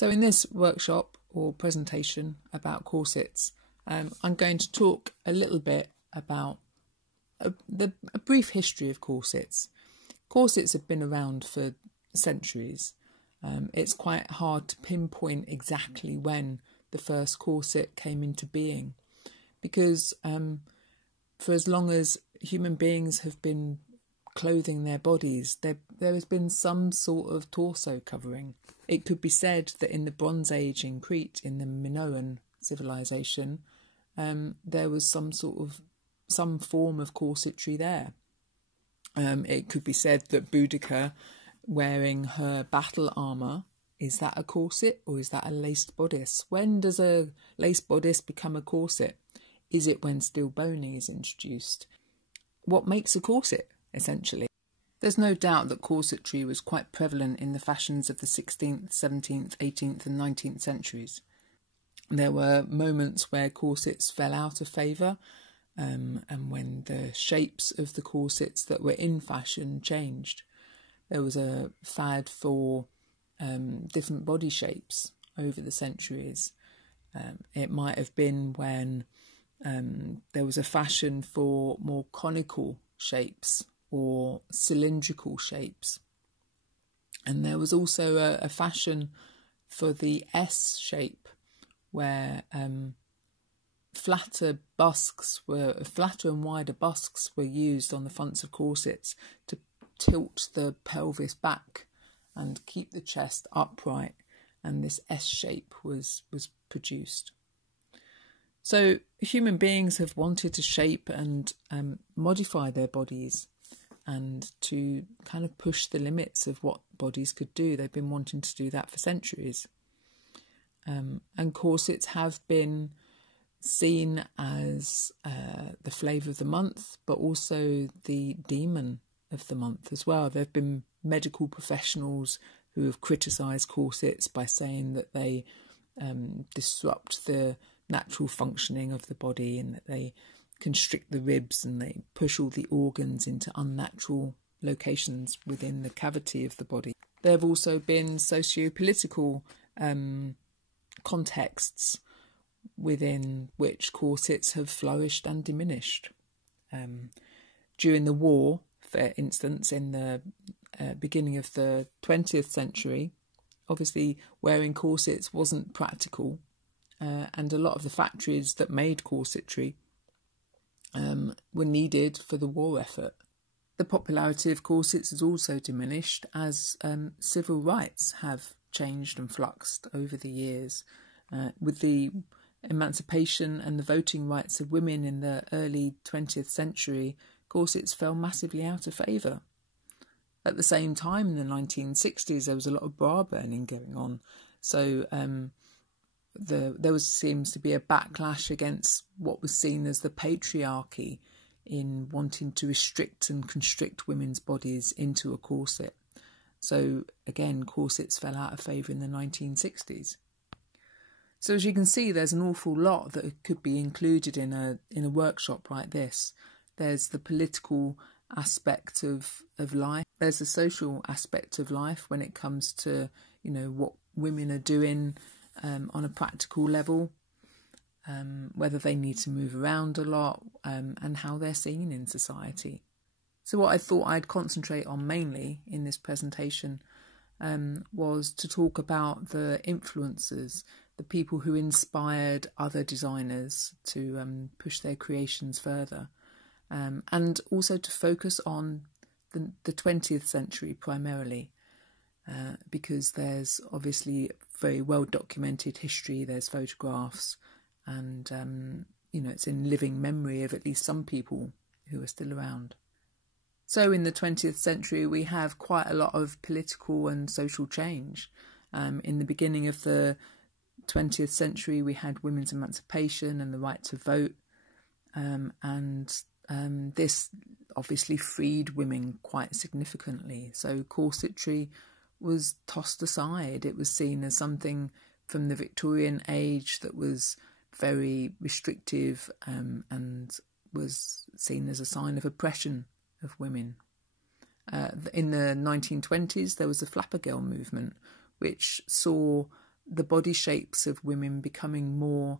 So in this workshop or presentation about corsets, I'm going to talk a little bit about a brief history of corsets. Corsets have been around for centuries. It's quite hard to pinpoint exactly when the first corset came into being, because for as long as human beings have been clothing their bodies, there has been some sort of torso covering. It could be said that in the Bronze Age in Crete, in the Minoan civilization, there was some form of corsetry there. It could be said that Boudica, wearing her battle armour, is that a corset or is that a laced bodice? When does a laced bodice become a corset? Is it when steel boning is introduced? What makes a corset, essentially? There's no doubt that corsetry was quite prevalent in the fashions of the 16th, 17th, 18th and 19th centuries. There were moments where corsets fell out of favour, and when the shapes of the corsets that were in fashion changed. There was a fad for different body shapes over the centuries. It might have been when there was a fashion for more conical shapes or cylindrical shapes. And there was also a fashion for the S shape, where flatter and wider busks were used on the fronts of corsets to tilt the pelvis back and keep the chest upright, and this S shape was produced. So human beings have wanted to shape and modify their bodies and to kind of push the limits of what bodies could do. They've been wanting to do that for centuries. And corsets have been seen as the flavour of the month, but also the demon of the month as well. There have been medical professionals who have criticised corsets by saying that they disrupt the natural functioning of the body and that they constrict the ribs and they push all the organs into unnatural locations within the cavity of the body. There have also been socio-political contexts within which corsets have flourished and diminished. During the war, for instance, in the beginning of the 20th century, obviously wearing corsets wasn't practical, and a lot of the factories that made corsetry were needed for the war effort. The popularity of corsets has also diminished as civil rights have changed and fluxed over the years. With the emancipation and the voting rights of women in the early 20th century, corsets fell massively out of favour. At the same time, in the 1960s, there was a lot of bra burning going on. So seems to be a backlash against what was seen as the patriarchy in wanting to restrict and constrict women's bodies into a corset. So again, corsets fell out of favour in the 1960s. So as you can see, there's an awful lot that could be included in a workshop like this. There's the political aspect of life. There's the social aspect of life when it comes to, what women are doing on a practical level, whether they need to move around a lot, and how they're seen in society. So what I thought I'd concentrate on mainly in this presentation was to talk about the influencers, the people who inspired other designers to push their creations further, and also to focus on the 20th century primarily, because there's obviously very well documented history, there's photographs, and it's in living memory of at least some people who are still around. So in the 20th century we have quite a lot of political and social change. In the beginning of the 20th century we had women's emancipation and the right to vote, and this obviously freed women quite significantly. So corsetry was tossed aside. It was seen as something from the Victorian age that was very restrictive, and was seen as a sign of oppression of women. In the 1920s there was the flapper girl movement, which saw the body shapes of women becoming more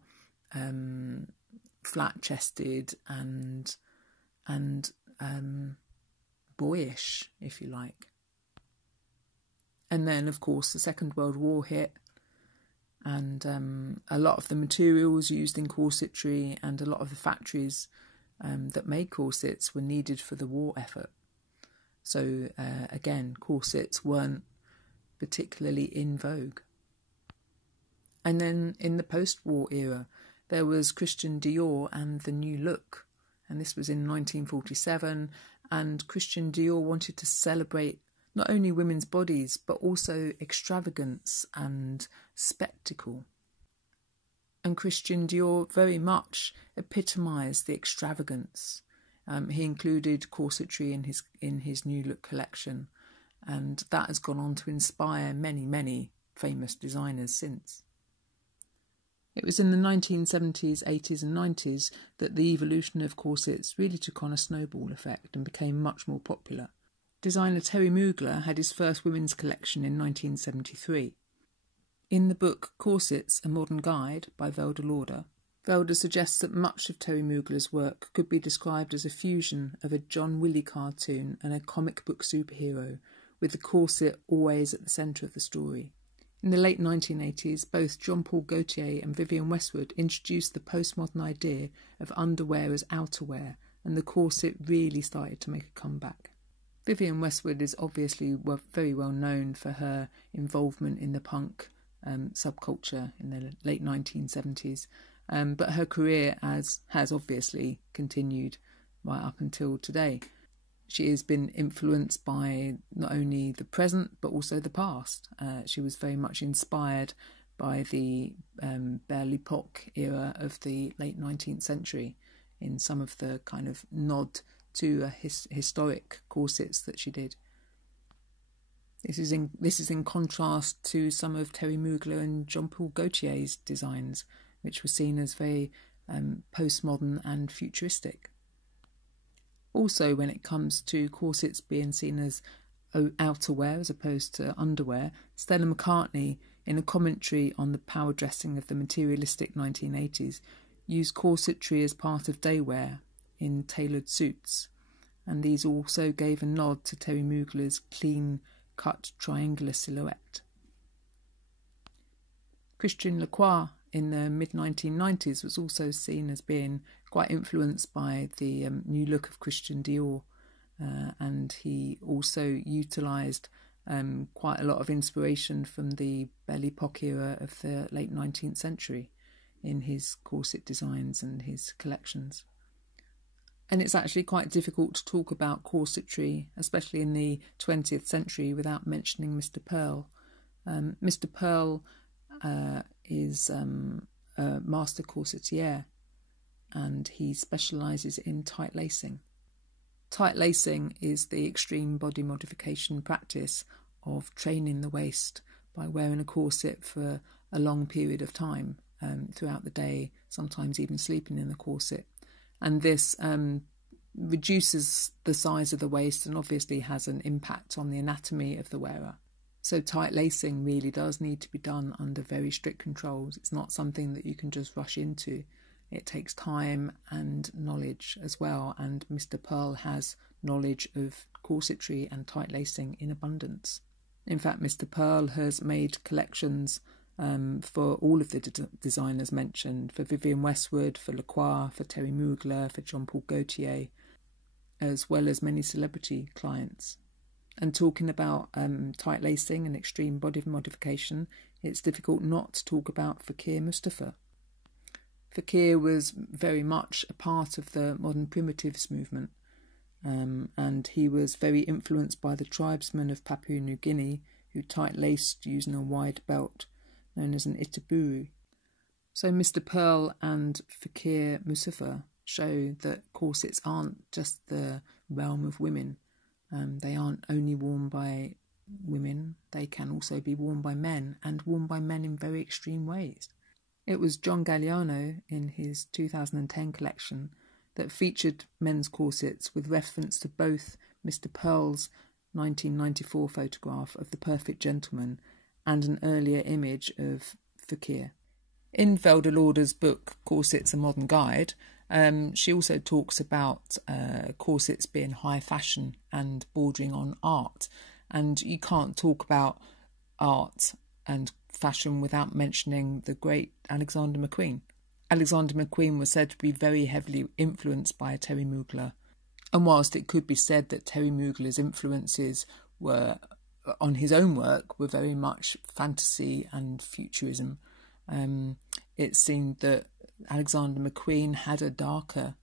flat-chested and boyish, if you like. And then, of course, the Second World War hit, and a lot of the materials used in corsetry and a lot of the factories that made corsets were needed for the war effort. So again, corsets weren't particularly in vogue. And then in the post-war era, there was Christian Dior and the New Look, and this was in 1947, and Christian Dior wanted to celebrate not only women's bodies, but also extravagance and spectacle. And Christian Dior very much epitomised the extravagance. He included corsetry in his New Look collection, and that has gone on to inspire many, many famous designers since. It was in the 1970s, 80s and 90s that the evolution of corsets really took on a snowball effect and became much more popular. Designer Terry Mugler had his first women's collection in 1973. In the book Corsets, A Modern Guide by Velda Lauder, Velda suggests that much of Terry Mugler's work could be described as a fusion of a John Willie cartoon and a comic book superhero, with the corset always at the centre of the story. In the late 1980s, both Jean-Paul Gaultier and Vivienne Westwood introduced the postmodern idea of underwear as outerwear, and the corset really started to make a comeback. Vivienne Westwood is obviously very well known for her involvement in the punk subculture in the late 1970s, but her career has obviously continued right up until today. She has been influenced by not only the present but also the past. She was very much inspired by the Belle Epoque era of the late 19th century in some of the kind of nod to historic corsets that she did. This is in contrast to some of Terry Mugler and Jean-Paul Gaultier's designs, which were seen as very postmodern and futuristic. Also, when it comes to corsets being seen as outerwear as opposed to underwear, Stella McCartney, in a commentary on the power dressing of the materialistic 1980s, used corsetry as part of daywear in tailored suits, and these also gave a nod to Terry Mugler's clean-cut triangular silhouette. Christian Lacroix in the mid-1990s was also seen as being quite influenced by the New Look of Christian Dior, and he also utilised quite a lot of inspiration from the Belle Epoque era of the late 19th century in his corset designs and his collections. And it's actually quite difficult to talk about corsetry, especially in the 20th century, without mentioning Mr. Pearl. Mr. Pearl is a master corsetier, and he specialises in tight lacing. Tight lacing is the extreme body modification practice of training the waist by wearing a corset for a long period of time throughout the day, sometimes even sleeping in the corset. And this reduces the size of the waist and obviously has an impact on the anatomy of the wearer. So tight lacing really does need to be done under very strict controls. It's not something that you can just rush into. It takes time and knowledge as well, and Mr. Pearl has knowledge of corsetry and tight lacing in abundance. In fact, Mr. Pearl has made collections for all of the designers mentioned, for Vivienne Westwood, for Lacroix, for Terry Mugler, for Jean-Paul Gaultier, as well as many celebrity clients. And talking about tight lacing and extreme body modification, it's difficult not to talk about Fakir Mustafa. Fakir was very much a part of the modern primitives movement, and he was very influenced by the tribesmen of Papua New Guinea who tight-laced using a wide belt known as an itiburu. So Mr. Pearl and Fakir Mustafa show that corsets aren't just the realm of women. They aren't only worn by women, they can also be worn by men, and worn by men in very extreme ways. It was John Galliano in his 2010 collection that featured men's corsets with reference to both Mr. Pearl's 1994 photograph of the perfect gentleman and an earlier image of fakir. In Velda Lauder's book, Corsets, A Modern Guide, she also talks about corsets being high fashion and bordering on art. And you can't talk about art and fashion without mentioning the great Alexander McQueen. Alexander McQueen was said to be very heavily influenced by Terry Mugler. And whilst it could be said that Terry Mugler's influences were on his own work were very much fantasy and futurism, it seemed that Alexander McQueen had a darker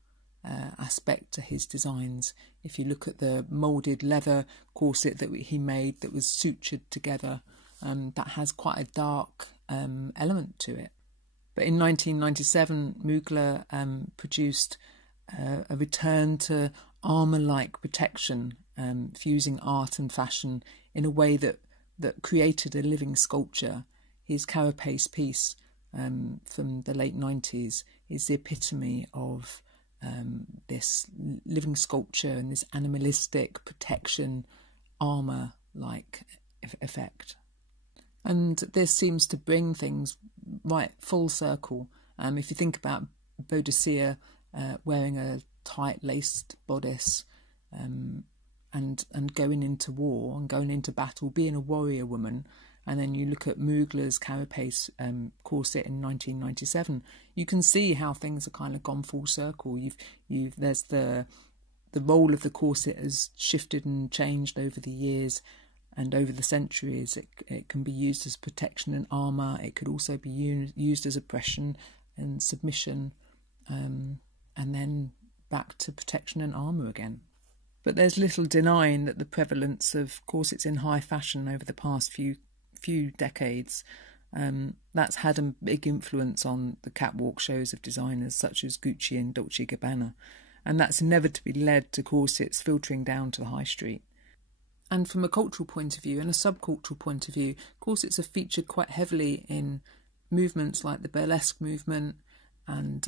aspect to his designs. If you look at the moulded leather corset that he made that was sutured together, that has quite a dark element to it. But in 1997, Mugler produced a return to armour-like protection, fusing art and fashion in a way that created a living sculpture. His carapace piece from the late 90s is the epitome of this living sculpture and this animalistic protection, armour-like effect. And this seems to bring things right full circle. If you think about Boadicea wearing a tight-laced bodice and going into war and going into battle, being a warrior woman, and then you look at Mugler's carapace corset in 1997, you can see how things are kind of gone full circle. There's the role of the corset has shifted and changed over the years and over the centuries. It can be used as protection and armour. It could also be used as oppression and submission, and then back to protection and armour again. But there's little denying that the prevalence of corsets in high fashion over the past few decades, that's had a big influence on the catwalk shows of designers such as Gucci and Dolce & Gabbana, and that's inevitably led to corsets filtering down to the high street. And from a cultural point of view and a subcultural point of view, corsets have featured quite heavily in movements like the burlesque movement and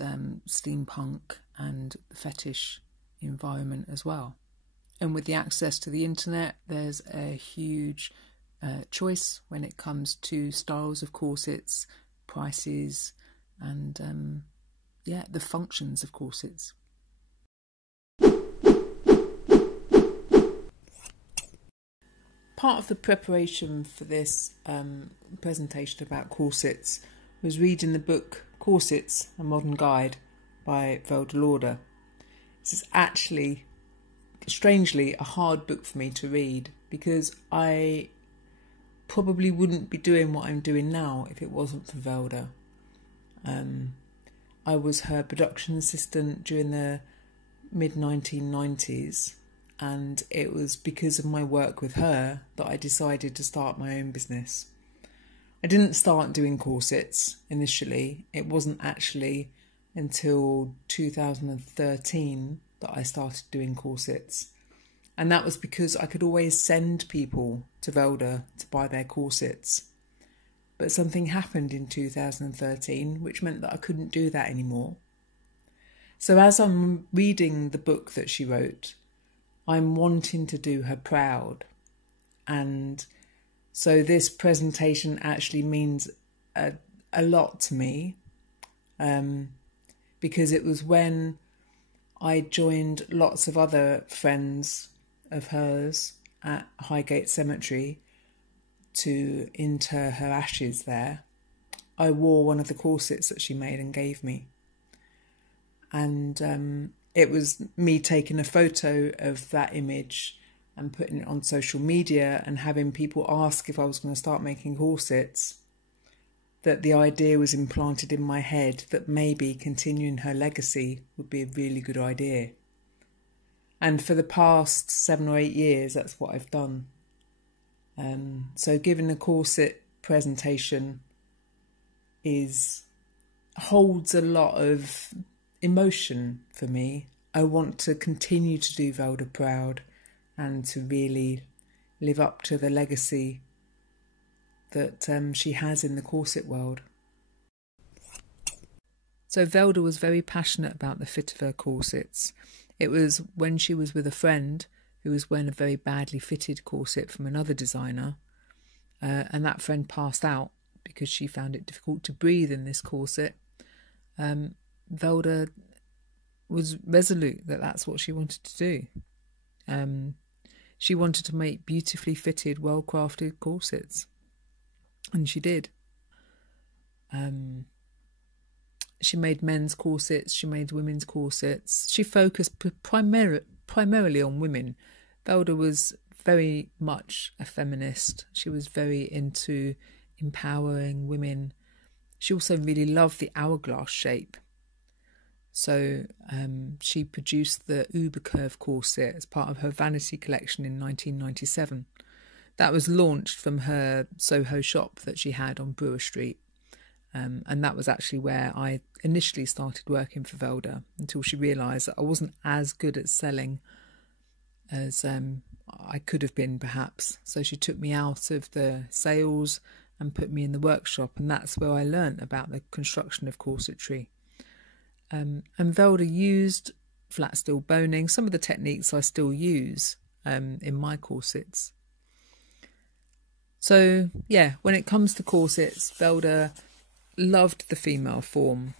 steampunk and the fetish environment as well. And with the access to the internet, there's a huge choice when it comes to styles of corsets, prices, and the functions of corsets. Part of the preparation for this presentation about corsets was reading the book Corsets, A Modern Guide by Velda Lauder. This is actually, strangely, a hard book for me to read because I probably wouldn't be doing what I'm doing now if it wasn't for Velda. I was her production assistant during the mid-1990s, and it was because of my work with her that I decided to start my own business. I didn't start doing corsets initially. It wasn't actually until 2013 that I started doing corsets. And that was because I could always send people to Velda to buy their corsets. But something happened in 2013 which meant that I couldn't do that anymore. So as I'm reading the book that she wrote, I'm wanting to do her proud. And so this presentation actually means a lot to me, because it was when I joined lots of other friends of hers at Highgate Cemetery to inter her ashes there. I wore one of the corsets that she made and gave me. And it was me taking a photo of that image and putting it on social media and having people ask if I was going to start making corsets, that the idea was implanted in my head that maybe continuing her legacy would be a really good idea. And for the past 7 or 8 years, that's what I've done. So giving a corset presentation holds a lot of emotion for me. I want to continue to do Velda proud and to really live up to the legacy that she has in the corset world. So Velda was very passionate about the fit of her corsets. It was when she was with a friend who was wearing a very badly fitted corset from another designer, and that friend passed out because she found it difficult to breathe in this corset, Velda was resolute that that's what she wanted to do. She wanted to make beautifully fitted, well-crafted corsets, and she did. She made men's corsets, she made women's corsets. She focused primarily on women. Velda was very much a feminist. She was very into empowering women. She also really loved the hourglass shape. So she produced the Uber Curve corset as part of her vanity collection in 1997. That was launched from her Soho shop that she had on Brewer Street. And that was actually where I initially started working for Velda, until she realised that I wasn't as good at selling as I could have been, perhaps. So she took me out of the sales and put me in the workshop, and that's where I learnt about the construction of corsetry. And Velda used flat steel boning, some of the techniques I still use in my corsets. So yeah, when it comes to corsets, Velda loved the female form.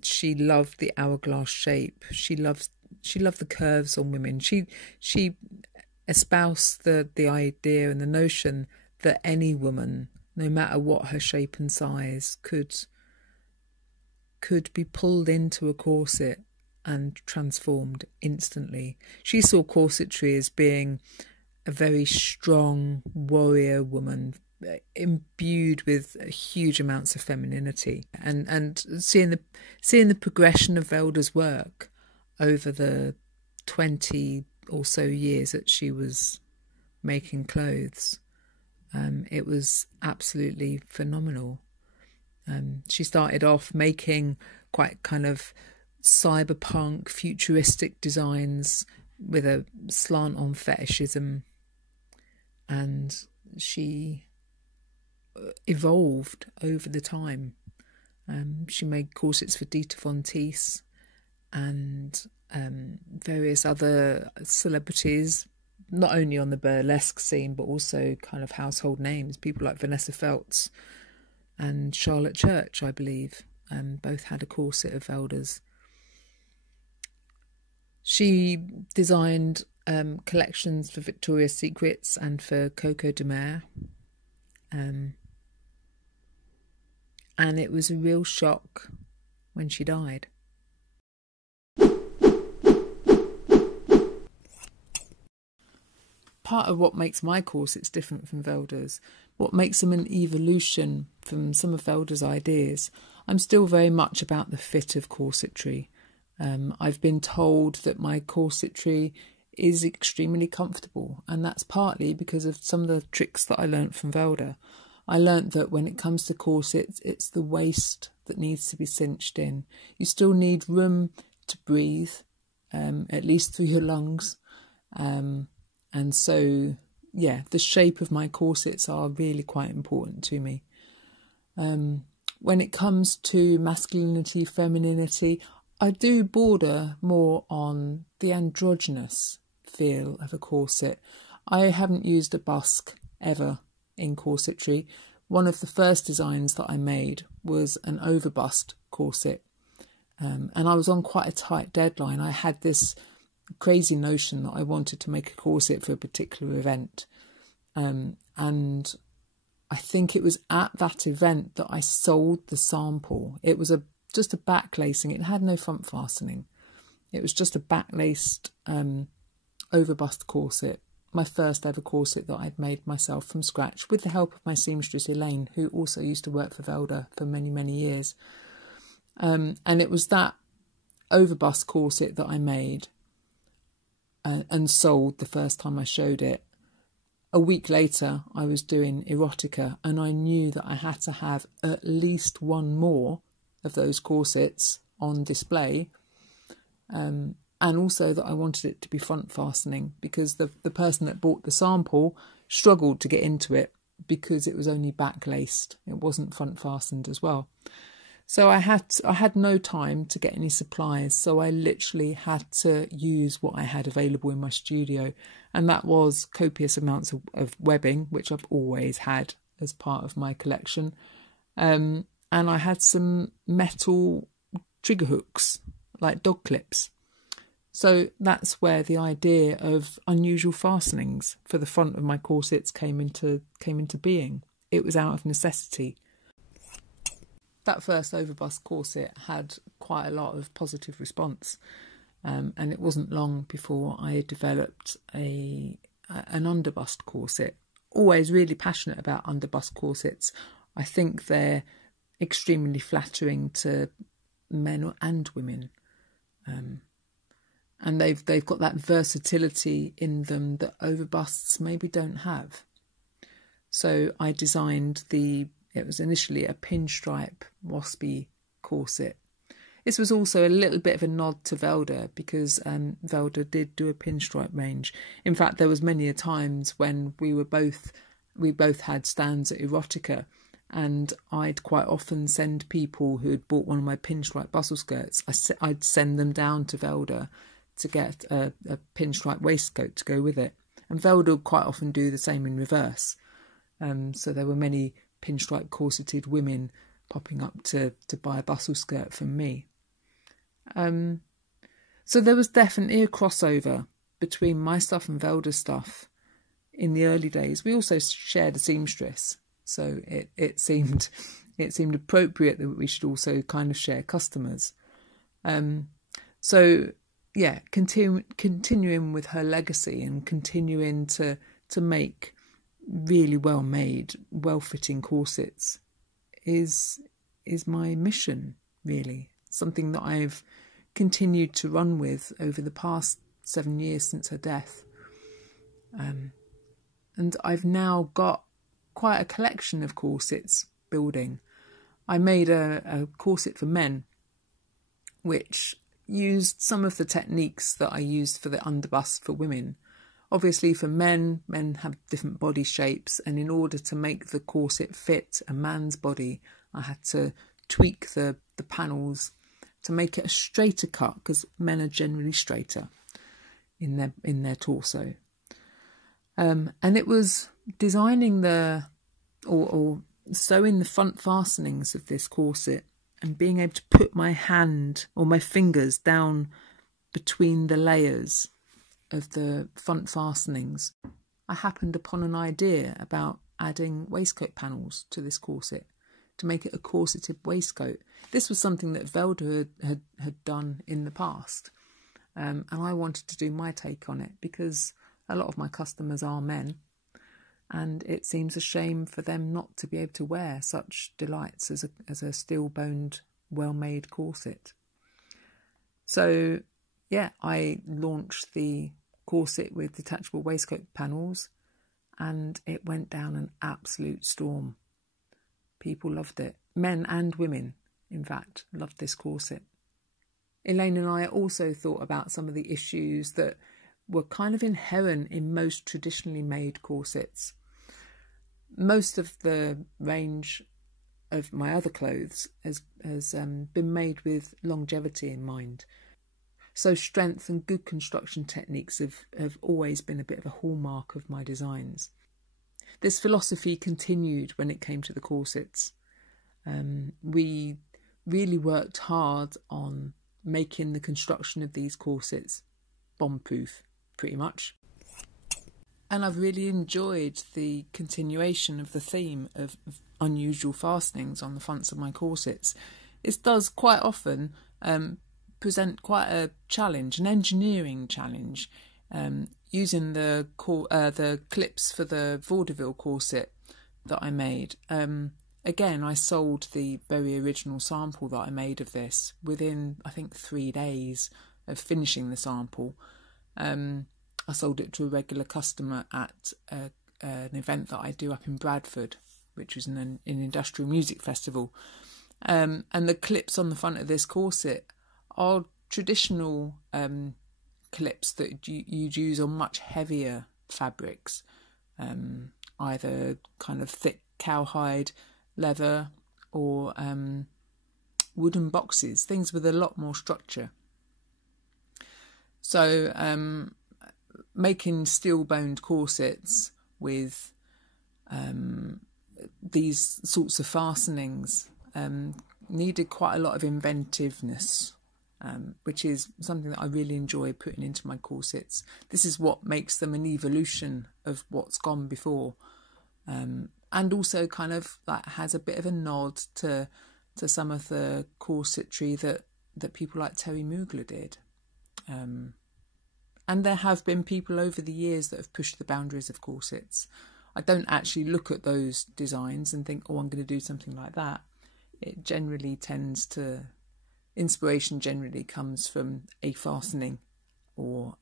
She loved the hourglass shape. She loved the curves on women. She espoused the idea and the notion that any woman, no matter what her shape and size, could be pulled into a corset and transformed instantly. She saw corsetry as being a very strong warrior woman, imbued with huge amounts of femininity, and seeing the progression of Velda's work over the 20 or so years that she was making clothes, it was absolutely phenomenal. She started off making quite kind of cyberpunk, futuristic designs with a slant on fetishism, and she evolved over the time. She made corsets for Dita Von Teese and various other celebrities, not only on the burlesque scene but also kind of household names, people like Vanessa Feltz and Charlotte Church, I believe, both had a corset of Velda's. She designed collections for Victoria's Secrets and for Coco de Mer. And it was a real shock when she died. Part of what makes my corsets different from Velda's, what makes them an evolution from some of Velda's ideas, I'm still very much about the fit of corsetry. I've been told that my corsetry is extremely comfortable, and that's partly because of some of the tricks that I learnt from Velda. I learnt that when it comes to corsets, it's the waist that needs to be cinched in. You still need room to breathe, at least through your lungs. And so, yeah, the shape of my corsets are really quite important to me. When it comes to masculinity, femininity, I do border more on the androgynous feel of a corset. I haven't used a busk ever in corsetry. One of the first designs that I made was an overbust corset, and I was on quite a tight deadline. I had this crazy notion that I wanted to make a corset for a particular event, and I think it was at that event that I sold the sample. It was just a backlacing. It had no front fastening. It was just a backlaced overbust corset. My first ever corset that I'd made myself from scratch with the help of my seamstress Elaine, who also used to work for Velda for many, many years. And it was that overbust corset that I made and sold the first time I showed it. A week later, I was doing erotica, and I knew that I had to have at least one more of those corsets on display. And also that I wanted it to be front fastening, because the person that bought the sample struggled to get into it because it was only backlaced. It wasn't front fastened as well. So I had no time to get any supplies, so I literally had to use what I had available in my studio, and that was copious amounts of webbing, which I've always had as part of my collection. And I had some metal trigger hooks, like dog clips. So that's where the idea of unusual fastenings for the front of my corsets came into being. It was out of necessity. That first overbust corset had quite a lot of positive response, and it wasn't long before I developed an underbust corset. Always really passionate about underbust corsets. I think they're extremely flattering to men and women. And they've got that versatility in them that overbusts maybe don't have. So I designed it was initially a pinstripe waspy corset. This was also a little bit of a nod to Velda, because Velda did do a pinstripe range. In fact, there was many a times when we both had stands at Erotica, and I'd quite often send people who had bought one of my pinstripe bustle skirts, I'd send them down to Velda to get a pinstripe waistcoat to go with it. And Velda would quite often do the same in reverse. So there were many pinstripe corseted women popping up to buy a bustle skirt from me. So there was definitely a crossover between my stuff and Velda's stuff in the early days. We also shared a seamstress, so it seemed appropriate that we should also kind of share customers. So yeah, continuing with her legacy and continuing to make really well made, well fitting corsets is my mission, really. Something that I've continued to run with over the past 7 years since her death. And I've now got quite a collection of corsets building. I made a corset for men, which used some of the techniques that I used for the underbust for women. Obviously for men have different body shapes, and in order to make the corset fit a man's body, I had to tweak the panels to make it a straighter cut, because men are generally straighter in their torso. And it was designing or sewing the front fastenings of this corset and being able to put my hand or my fingers down between the layers of the front fastenings. I happened upon an idea about adding waistcoat panels to this corset to make it a corseted waistcoat. This was something that Velda had done in the past, and I wanted to do my take on it, because a lot of my customers are men, and it seems a shame for them not to be able to wear such delights as a steel-boned, well-made corset. So yeah, I launched the corset with detachable waistcoat panels, and it went down an absolute storm. People loved it. Men and women, in fact, loved this corset. Elaine and I also thought about some of the issues that were kind of inherent in most traditionally made corsets. Most of the range of my other clothes has been made with longevity in mind. So strength and good construction techniques have always been a bit of a hallmark of my designs. This philosophy continued when it came to the corsets. We really worked hard on making the construction of these corsets bomb-proof, pretty much. And I've really enjoyed the continuation of the theme of unusual fastenings on the fronts of my corsets. It does quite often present quite a challenge, an engineering challenge, using the clips for the vaudeville corset that I made. Again, I sold the very original sample that I made of this within, I think, 3 days of finishing the sample. I sold it to a regular customer at an event that I do up in Bradford, which was an industrial music festival. And the clips on the front of this corset are traditional clips that you'd use on much heavier fabrics, either kind of thick cowhide, leather, or wooden boxes, things with a lot more structure. So making steel-boned corsets with these sorts of fastenings needed quite a lot of inventiveness, which is something that I really enjoy putting into my corsets. This is what makes them an evolution of what's gone before, and also kind of like has a bit of a nod to some of the corsetry that people like Terry Mugler did. And there have been people over the years that have pushed the boundaries of corsets. I don't actually look at those designs and think, oh, I'm going to do something like that. It generally tends to, inspiration generally comes from a fastening, or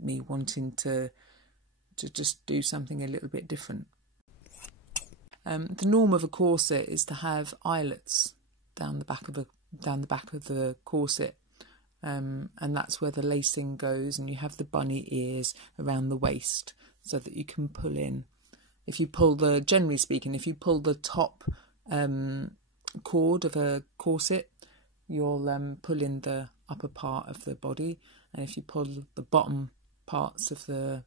me wanting to just do something a little bit different. The norm of a corset is to have eyelets down the back of the corset, and that's where the lacing goes, and you have the bunny ears around the waist so that you can pull in. Generally speaking, if you pull the top cord of a corset, you'll pull in the upper part of the body, and if you pull the bottom parts of the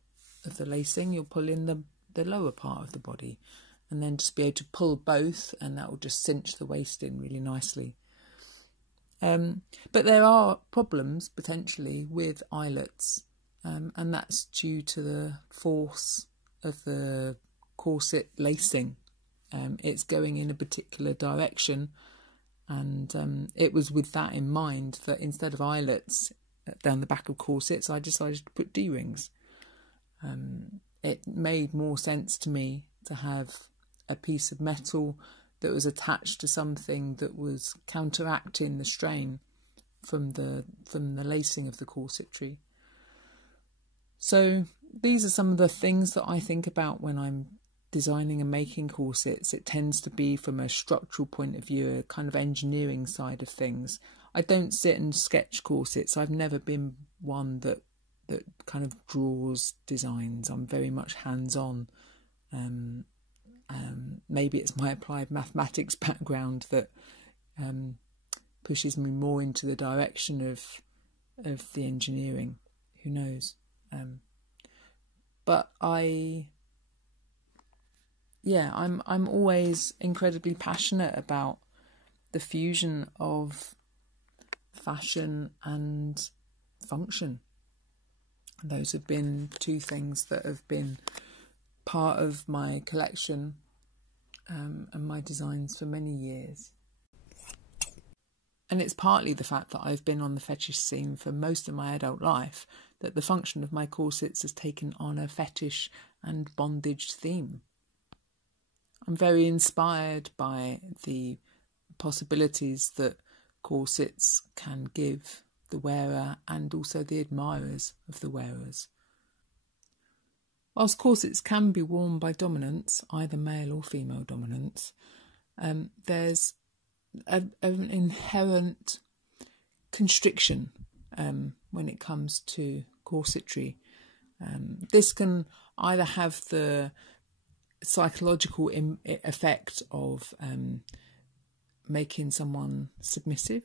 lacing, you'll pull in the lower part of the body, and then just be able to pull both, and that will just cinch the waist in really nicely. But there are problems potentially with eyelets, and that's due to the force of the corset lacing. It's going in a particular direction, and it was with that in mind that instead of eyelets down the back of corsets, I decided to put D-rings. It made more sense to me to have a piece of metal that was attached to something that was counteracting the strain from the lacing of the corsetry. So these are some of the things that I think about when I'm designing and making corsets. It tends to be from a structural point of view, a kind of engineering side of things. I don't sit and sketch corsets. I've never been one that kind of draws designs. I'm very much hands-on. Maybe it's my applied mathematics background that pushes me more into the direction of the engineering. Who knows? But I'm always incredibly passionate about the fusion of fashion and function. Those have been two things that have been part of my collection and my designs for many years. And it's partly the fact that I've been on the fetish scene for most of my adult life that the function of my corsets has taken on a fetish and bondage theme. I'm very inspired by the possibilities that corsets can give the wearer and also the admirers of the wearers. Whilst corsets can be worn by dominants, either male or female dominants, there's an inherent constriction when it comes to corsetry. This can either have the psychological effect of making someone submissive,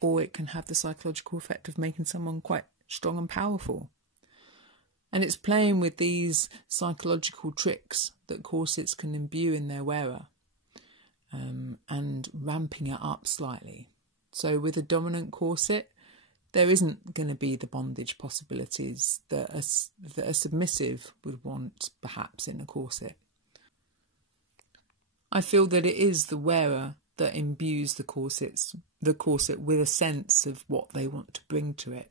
or it can have the psychological effect of making someone quite strong and powerful. And it's playing with these psychological tricks that corsets can imbue in their wearer, and ramping it up slightly. So with a dominant corset, there isn't going to be the bondage possibilities that a submissive would want perhaps in a corset. I feel that it is the wearer that imbues the corset with a sense of what they want to bring to it.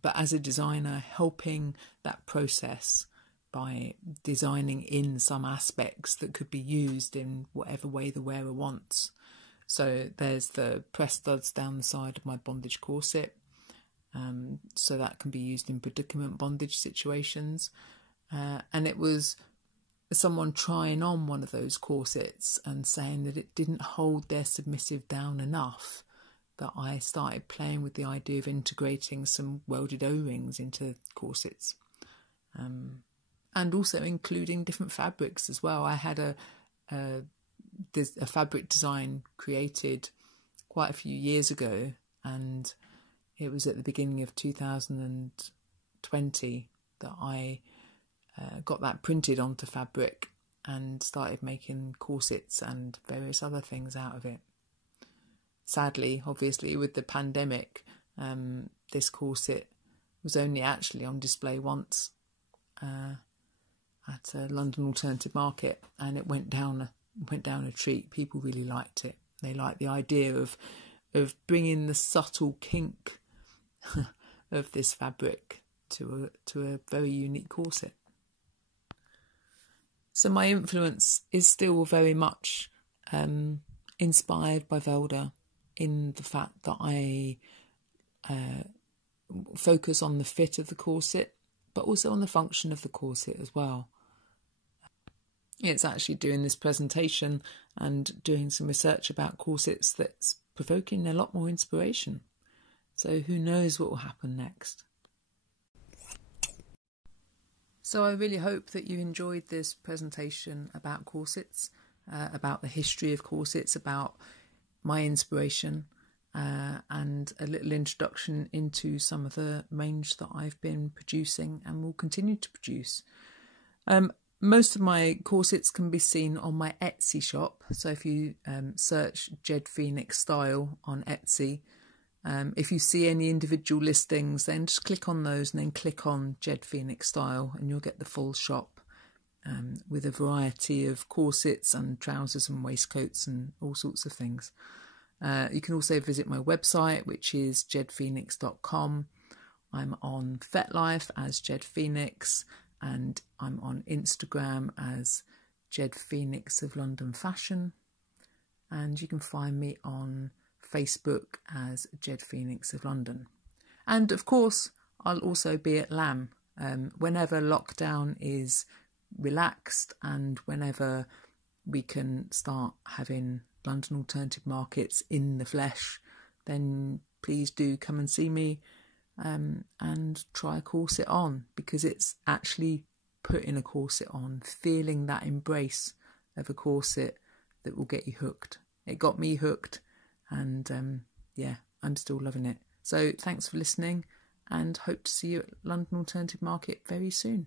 But as a designer, helping that process by designing in some aspects that could be used in whatever way the wearer wants. So there's the press studs down the side of my bondage corset, so that can be used in predicament bondage situations. And it was someone trying on one of those corsets and saying that it didn't hold their submissive down enough that I started playing with the idea of integrating some welded O-rings into corsets, and also including different fabrics as well. I had a fabric design created quite a few years ago, and it was at the beginning of 2020 that I got that printed onto fabric, and started making corsets and various other things out of it. Sadly, obviously, with the pandemic, this corset was only actually on display once at a London alternative market, and it went down a treat. People really liked it. They liked the idea of bringing the subtle kink of this fabric to a very unique corset. So my influence is still very much inspired by Velda, in the fact that I focus on the fit of the corset, but also on the function of the corset as well. It's actually doing this presentation and doing some research about corsets that's provoking a lot more inspiration. So who knows what will happen next. So I really hope that you enjoyed this presentation about corsets, about the history of corsets, about my inspiration, and a little introduction into some of the range that I've been producing and will continue to produce. Most of my corsets can be seen on my Etsy shop. So if you search Jed Phoenix style on Etsy, if you see any individual listings, then just click on those and then click on Jed Phoenix style, and you'll get the full shop with a variety of corsets and trousers and waistcoats and all sorts of things. You can also visit my website, which is jedphoenix.com. I'm on FetLife as Jed Phoenix, and I'm on Instagram as Jed Phoenix of London Fashion. And you can find me on Facebook as Jed Phoenix of London. And of course, I'll also be at LAM whenever lockdown is relaxed and whenever we can start having London alternative markets in the flesh, then please do come and see me and try a corset on, because it's actually putting a corset on, feeling that embrace of a corset that will get you hooked. It got me hooked, and yeah, I'm still loving it. So thanks for listening, and hope to see you at London Alternative Market very soon.